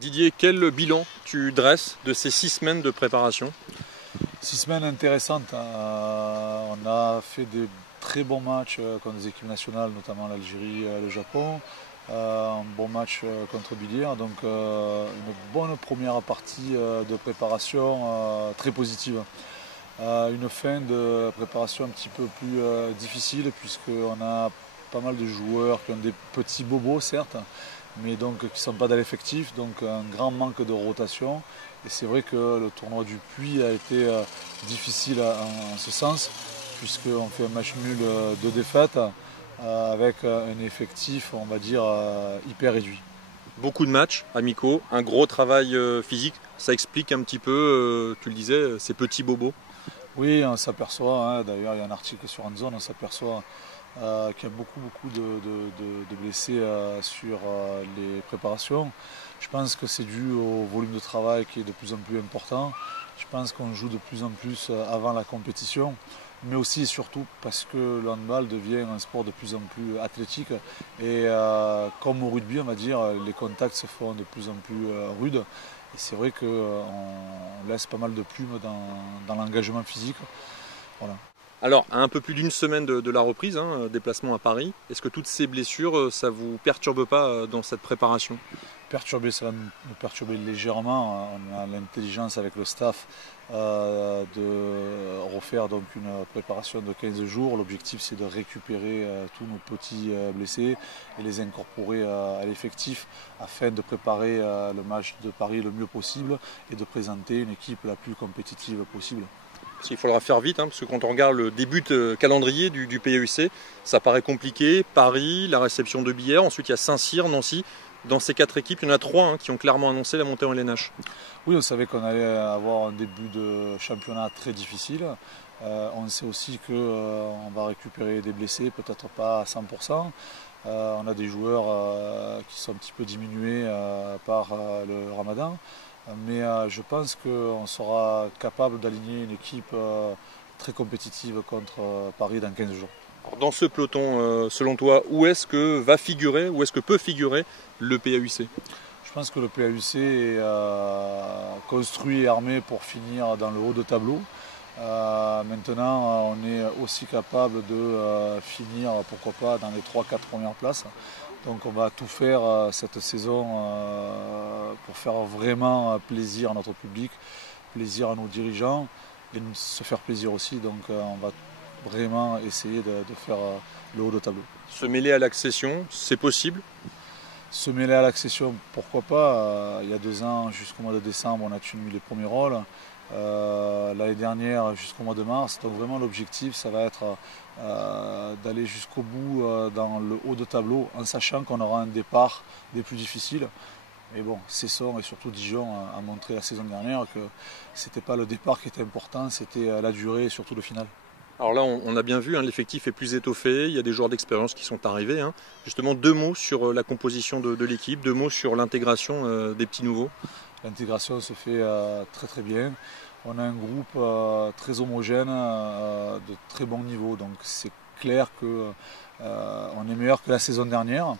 Didier, quel bilan tu dresses de ces 6 semaines de préparation? 6 semaines intéressantes. On a fait des très bons matchs contre des équipes nationales, notamment l'Algérie, le Japon. Un bon match contre Bilier. Donc une bonne première partie de préparation très positive. Une fin de préparation un petit peu plus difficile puisqu'on a pas mal de joueurs qui ont des petits bobos certes, mais donc qui ne sont pas dans l'effectif, donc un grand manque de rotation. Et c'est vrai que le tournoi du Puy a été difficile en ce sens, puisqu'on fait un match nul de défaite avec un effectif, on va dire, hyper réduit. Beaucoup de matchs amicaux, un gros travail physique, ça explique un petit peu, tu le disais, ces petits bobos. Oui, on s'aperçoit, d'ailleurs il y a un article sur Handzone, on s'aperçoit qu'il y a beaucoup de blessés sur les préparations. Je pense que c'est dû au volume de travail qui est de plus en plus important. Je pense qu'on joue de plus en plus avant la compétition, mais aussi et surtout parce que le handball devient un sport de plus en plus athlétique. Et comme au rugby, on va dire, les contacts se font de plus en plus rudes. Et c'est vrai qu'on laisse pas mal de plumes dans l'engagement physique. Voilà. Alors, à un peu plus d'une semaine de la reprise, déplacement à Paris, est-ce que toutes ces blessures, ça vous perturbe pas dans cette préparation? Perturber, ça va nous perturber légèrement. On a l'intelligence avec le staff de refaire donc une préparation de 15 jours. L'objectif, c'est de récupérer tous nos petits blessés et les incorporer à l'effectif afin de préparer le match de Paris le mieux possible et de présenter une équipe la plus compétitive possible. Parce qu'il faudra faire vite, parce que quand on regarde le début de calendrier du PEUC, ça paraît compliqué. Paris, la réception de Billère, ensuite il y a Saint-Cyr, Nancy. Dans ces 4 équipes, il y en a 3 qui ont clairement annoncé la montée en LNH. Oui, on savait qu'on allait avoir un début de championnat très difficile. On sait aussi qu'on va récupérer des blessés, peut-être pas à 100%. On a des joueurs qui sont un petit peu diminués par le ramadan. Mais je pense qu'on sera capable d'aligner une équipe très compétitive contre Paris dans 15 jours. Alors dans ce peloton, selon toi, où est-ce que peut figurer le PAUC? Je pense que le PAUC est construit et armé pour finir dans le haut de tableau. Maintenant, on est aussi capable de finir, pourquoi pas, dans les 3-4 premières places. Donc on va tout faire cette saison pour faire vraiment plaisir à notre public, plaisir à nos dirigeants et se faire plaisir aussi. Donc on va vraiment essayer de faire le haut de tableau. Se mêler à l'accession, c'est possible? Se mêler à l'accession, pourquoi pas. Il y a 2 ans, jusqu'au mois de décembre, on a tenu les premiers rôles. L'année dernière, jusqu'au mois de mars. Donc vraiment l'objectif, ça va être d'aller jusqu'au bout dans le haut de tableau, en sachant qu'on aura un départ des plus difficiles. Mais bon, Cesson et surtout Dijon a montré la saison dernière que ce n'était pas le départ qui était important, c'était la durée et surtout le final. Alors là, on a bien vu, l'effectif est plus étoffé, il y a des joueurs d'expérience qui sont arrivés. Justement, 2 mots sur la composition de l'équipe, 2 mots sur l'intégration des petits nouveaux. L'intégration se fait très très bien. On a un groupe très homogène, de très bon niveau. Donc c'est clair qu'on est meilleur que la saison dernière.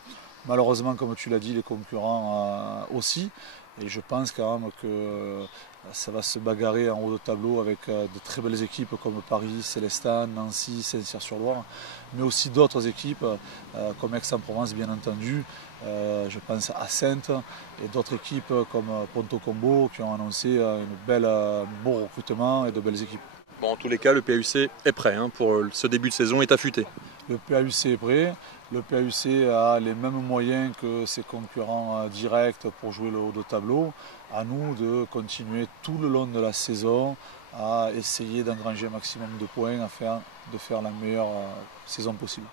Malheureusement, comme tu l'as dit, les concurrents aussi. Et je pense quand même que ça va se bagarrer en haut de tableau avec de très belles équipes comme Paris, Célestin, Nancy, Saint-Cyr-sur-Loire, mais aussi d'autres équipes comme Aix-en-Provence bien entendu. Je pense à Saintes et d'autres équipes comme Ponto Combo qui ont annoncé un beau recrutement et de belles équipes. Bon, en tous les cas, le PAUC est prêt pour ce début de saison, est affûté. Le PAUC est prêt. Le PAUC a les mêmes moyens que ses concurrents directs pour jouer le haut de tableau. À nous de continuer tout le long de la saison à essayer d'engranger un maximum de points afin de faire la meilleure saison possible.